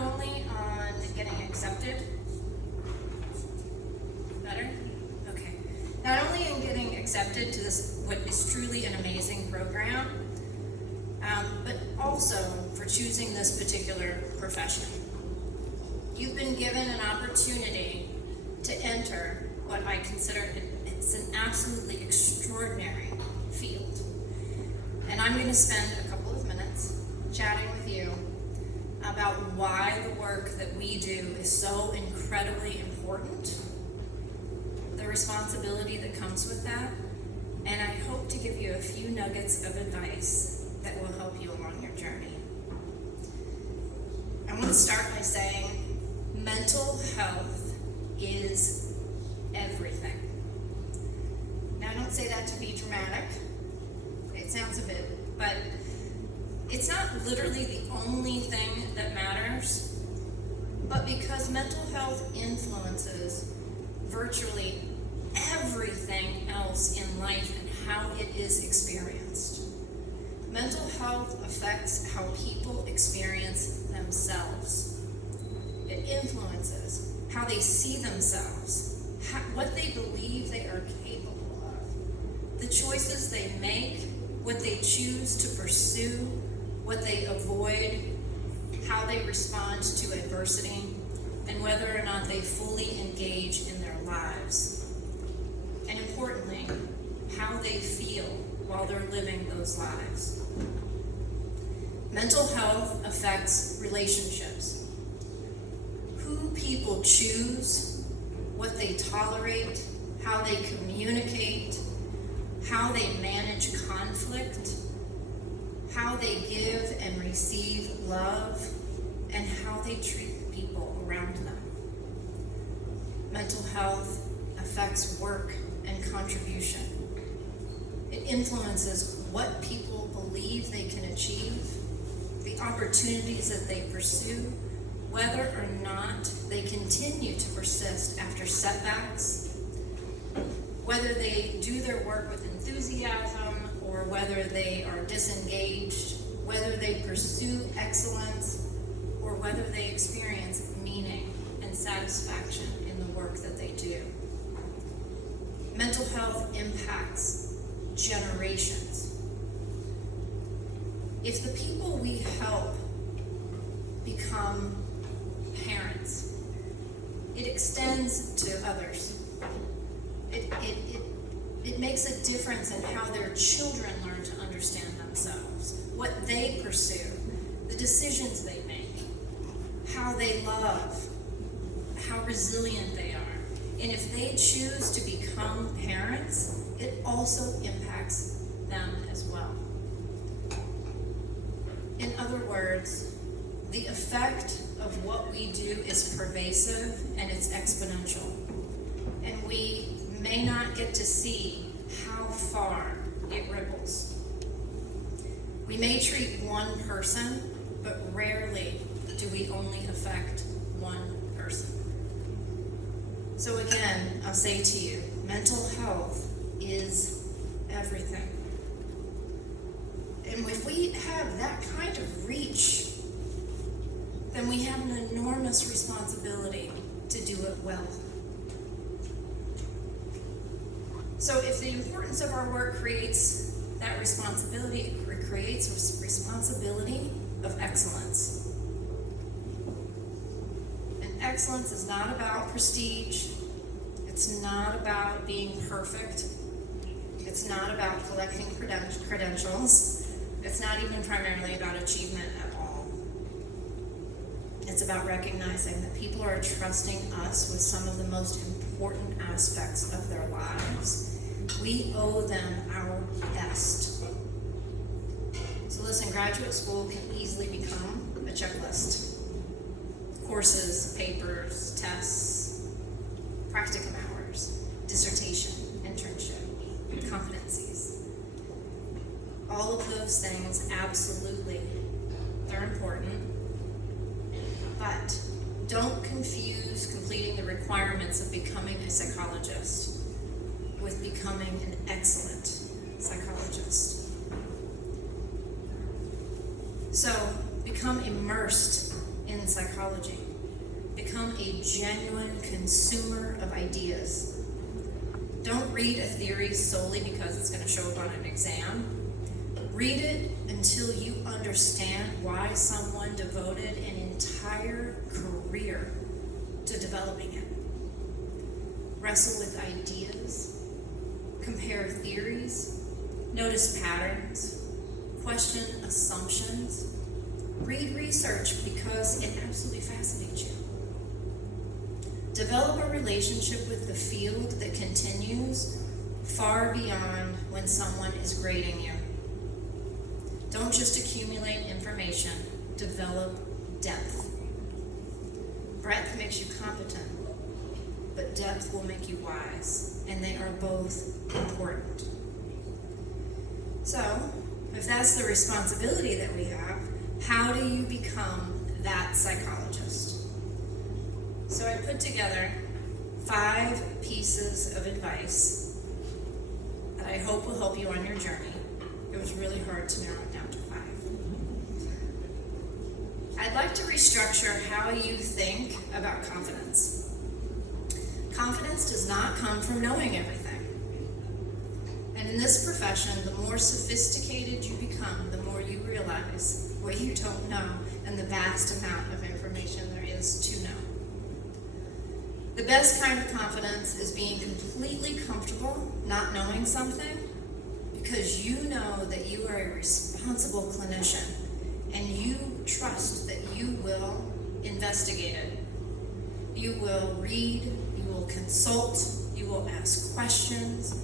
only on getting accepted, better? Okay. Not only in getting accepted to this, what is truly an amazing program, but also for choosing this particular profession. You've been given an opportunity to enter what I consider it's an absolutely extraordinary field. And I'm going to spend a couple of minutes chatting with you about why the work that we do is so incredibly important, the responsibility that comes with that, and I hope to give you a few nuggets of advice that will help you along your journey. I want to start by saying mental health is everything. Now, I don't say that to be dramatic. It sounds a bit, but it's not literally the only thing that matters, but because mental health influences virtually everything else in life and how it is experienced. Mental health affects how people experience themselves. It influences how they see themselves, what they believe they are capable of, the choices they make, what they choose to pursue, what they avoid, how they respond to adversity, and whether or not they fully engage in their lives. And importantly, how they feel while they're living those lives. Mental health affects relationships. Who people choose, what they tolerate, how they communicate, how they manage conflict, how they give and receive love, and how they treat the people around them. Mental health affects work and contribution. It influences what people believe they can achieve, the opportunities that they pursue, whether or not they continue to persist after setbacks, whether they do their work with enthusiasm or whether they are disengaged, whether they pursue excellence or whether they experience meaning and satisfaction in the work that they do. Mental health impacts generations. If the people we help become parents, it extends to others. It makes a difference in how their children learn to understand themselves, what they pursue, the decisions they make, how they love, how resilient they are. And if they choose to become parents, it also impacts them as well. In other words, the effect of what we do is pervasive and it's exponential. And we may not get to see how far it ripples. We may treat one person, but rarely do we only affect one person. So again, I'll say to you, mental health is everything. And if we have that kind of reach, then we have an enormous responsibility to do it well. So if the importance of our work creates that responsibility, it creates a responsibility of excellence. And excellence is not about prestige. It's not about being perfect. It's not about collecting credentials. It's not even primarily about achievement at all. It's about recognizing that people are trusting us with some of the most important aspects of their lives. We owe them our best. So listen, graduate school can easily become a checklist. Courses, papers, tests, practicum hours, dissertation, internship, competencies. All of those things, absolutely, they're important. But don't confuse completing the requirements of becoming a psychologist with becoming an excellent psychologist. So become immersed in psychology. Become a genuine consumer of ideas. Don't read a theory solely because it's going to show up on an exam. Read it until you understand why someone devoted an entire career to developing it. Wrestle with ideas, compare theories, notice patterns, question assumptions, read research because it absolutely fascinates you. Develop a relationship with the field that continues far beyond when someone is grading you. Don't just accumulate information, develop depth. Breadth makes you competent, but depth will make you wise, and they are both important. So, if that's the responsibility that we have, how do you become that psychologist? So I put together 5 pieces of advice that I hope will help you on your journey. It was really hard to narrow it down to 5. I'd like to restructure how you think about confidence. Confidence does not come from knowing everything. And in this profession, the more sophisticated you become, the more you realize what you don't know and the vast amount of information there is to know. The best kind of confidence is being completely comfortable not knowing something because you know that you are a responsible clinician and you trust that you will investigate it. You will read, you will consult, you will ask questions,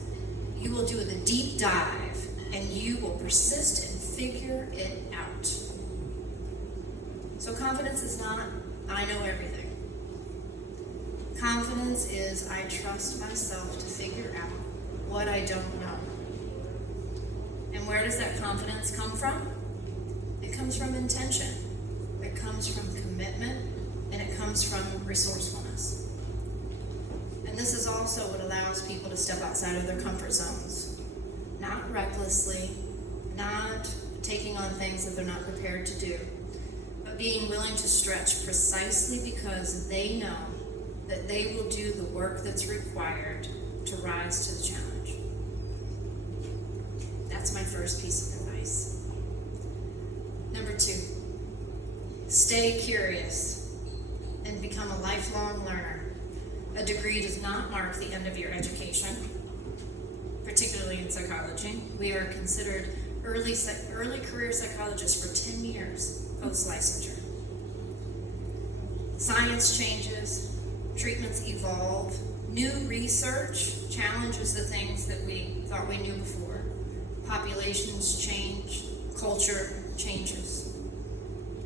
you will do the deep dive, and you will persist and figure it out. So confidence is not, I know everything. Confidence is, I trust myself to figure out what I don't know. And where does that confidence come from? It comes from intention. It comes from commitment, and it comes from resourcefulness. And this is also what allows people to step outside of their comfort zones. Not recklessly, not taking on things that they're not prepared to do, but being willing to stretch precisely because they know that they will do the work that's required to rise to the challenge. That's my first piece of advice. Number 2, stay curious and become a lifelong learner. A degree does not mark the end of your education, particularly in psychology. We are considered early career psychologists for 10 years post-licensure. Science changes, treatments evolve, new research challenges the things that we thought we knew before. Populations change, culture changes,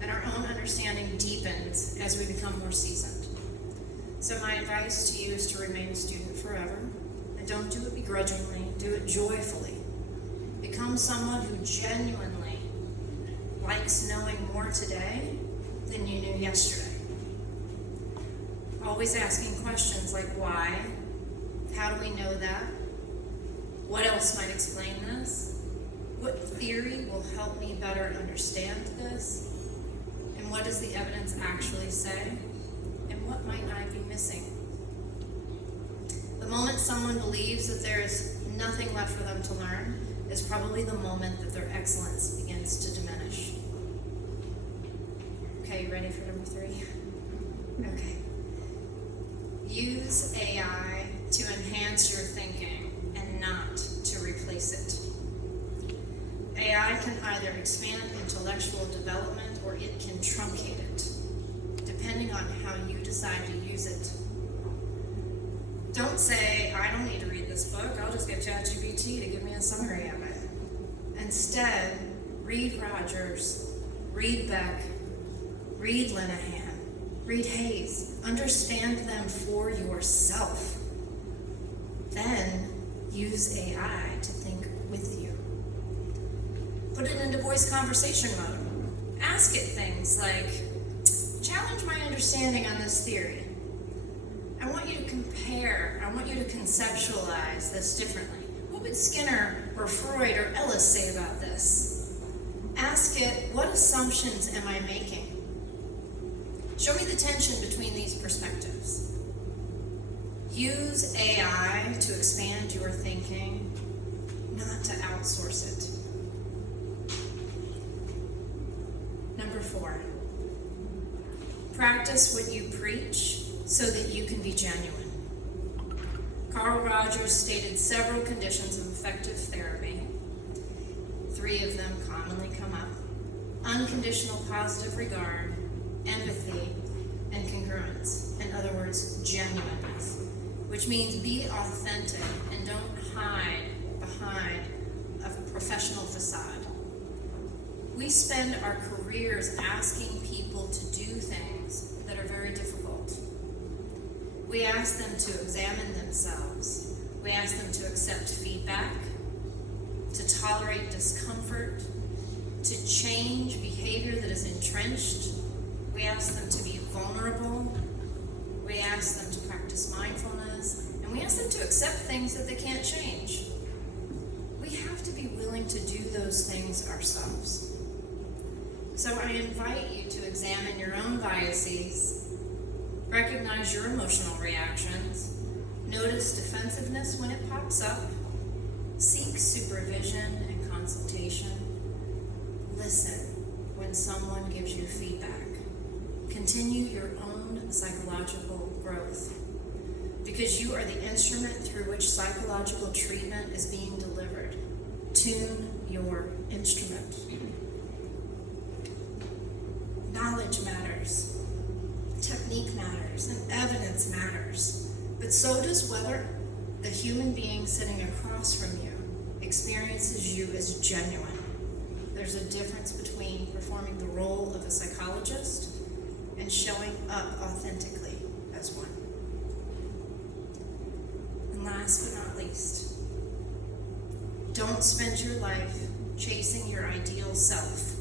and our own understanding deepens as we become more seasoned. So my advice to you is to remain a student forever, and don't do it begrudgingly, do it joyfully. Become someone who genuinely likes knowing more today than you knew yesterday. Always asking questions like why, how do we know that, what else might explain this, what theory will help me better understand this, and what does the evidence actually say, and what might I be missing? The moment someone believes that there is nothing left for them to learn is probably the moment that their excellence begins to diminish. Okay, you ready for number 3? Okay. Use AI to enhance your thinking and not to replace it. AI can either expand intellectual development or it can truncate it, depending on how you decide to use it. Don't say, I don't need to read this book, I'll just get ChatGPT to give me a summary of it. Instead, read Rogers, read Beck, read Linehan, read Hayes. Understand them for yourself. Then use AI to think with you. Put it into voice conversation mode. Ask it things like, challenge my understanding on this theory. I want you to compare, I want you to conceptualize this differently. What would Skinner or Freud or Ellis say about this? Ask it, what assumptions am I making? Show me the tension between these perspectives. Use AI to expand your thinking, not to outsource it. Number 4, practice what you preach so that you can be genuine. Carl Rogers stated several conditions of effective therapy. 3 of them commonly come up: unconditional positive regard, empathy, and congruence. In other words, genuineness, which means be authentic and don't hide behind a professional facade. We spend our careers asking people to do things that are very difficult. We ask them to examine themselves. We ask them to accept feedback, to tolerate discomfort, to change behavior that is entrenched. We ask them to be vulnerable. We ask them to practice mindfulness. And we ask them to accept things that they can't change. We have to be willing to do those things ourselves. So I invite you to examine your own biases, recognize your emotional reactions, notice defensiveness when it pops up, seek supervision and consultation, listen when someone gives you feedback, continue your own psychological growth, because you are the instrument through which psychological treatment is being delivered. Tune your instrument. Knowledge matters, technique matters, and evidence matters, but so does whether the human being sitting across from you experiences you as genuine. There's a difference between performing the role of a psychologist and showing up authentically as one. And last but not least, don't spend your life chasing your ideal self.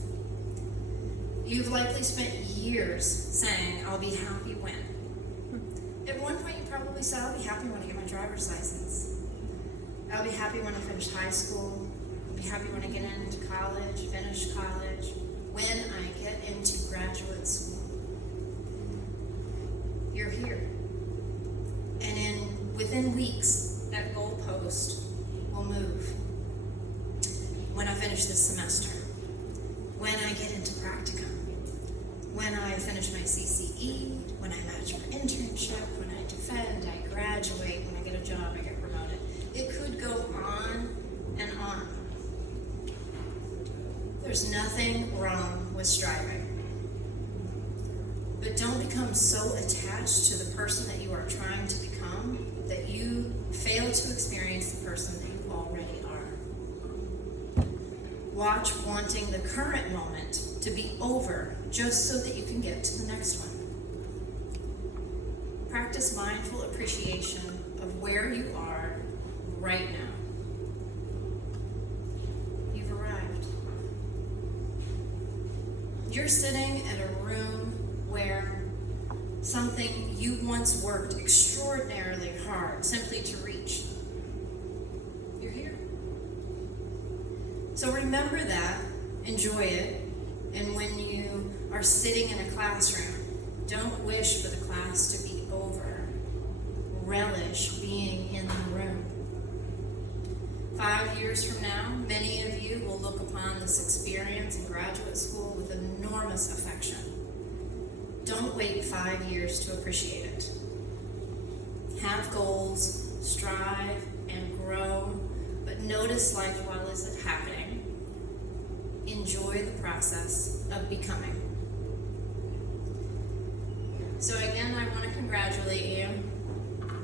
You've likely spent years saying, I'll be happy when. At one point you probably said, I'll be happy when I get my driver's license. I'll be happy when I finish high school. I'll be happy when I get into college, finish college, when I get into graduate school. You're here. And within weeks, that goalpost will move. When I finish this semester, when I get into practicum, when I finish my CCE, when I match for internship, when I defend, I graduate, when I get a job, I get promoted. It could go on and on. There's nothing wrong with striving. But don't become so attached to the person that you are trying to become that you fail to experience the person that you already are. Watch wanting the current moment to be over just so that you can get to the next one. Practice mindful appreciation of where you are right now. You've arrived. You're sitting at a room where something you once worked extraordinarily hard simply to reach. You're here. So remember that, enjoy it, and when you are sitting in a classroom, don't wish for the class to be over. Relish being in the room. 5 years from now, many of you will look upon this experience in graduate school with enormous affection. Don't wait 5 years to appreciate it. Have goals, strive, and grow, but notice life while it's happening. Enjoy the process of becoming. So again, I want to congratulate you.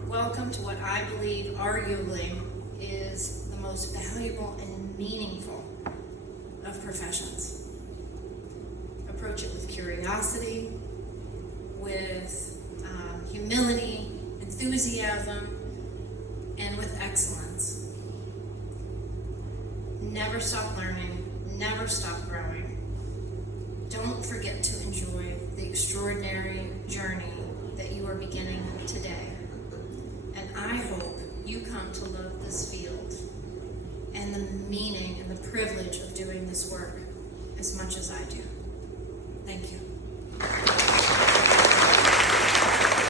Welcome to what I believe arguably is the most valuable and meaningful of professions. Approach it with curiosity, with humility, enthusiasm, and with excellence. Never stop learning, never stop growing. Don't forget to enjoy the extraordinary journey that you are beginning today. And I hope you come to love this field and the meaning and the privilege of doing this work as much as I do. Thank you.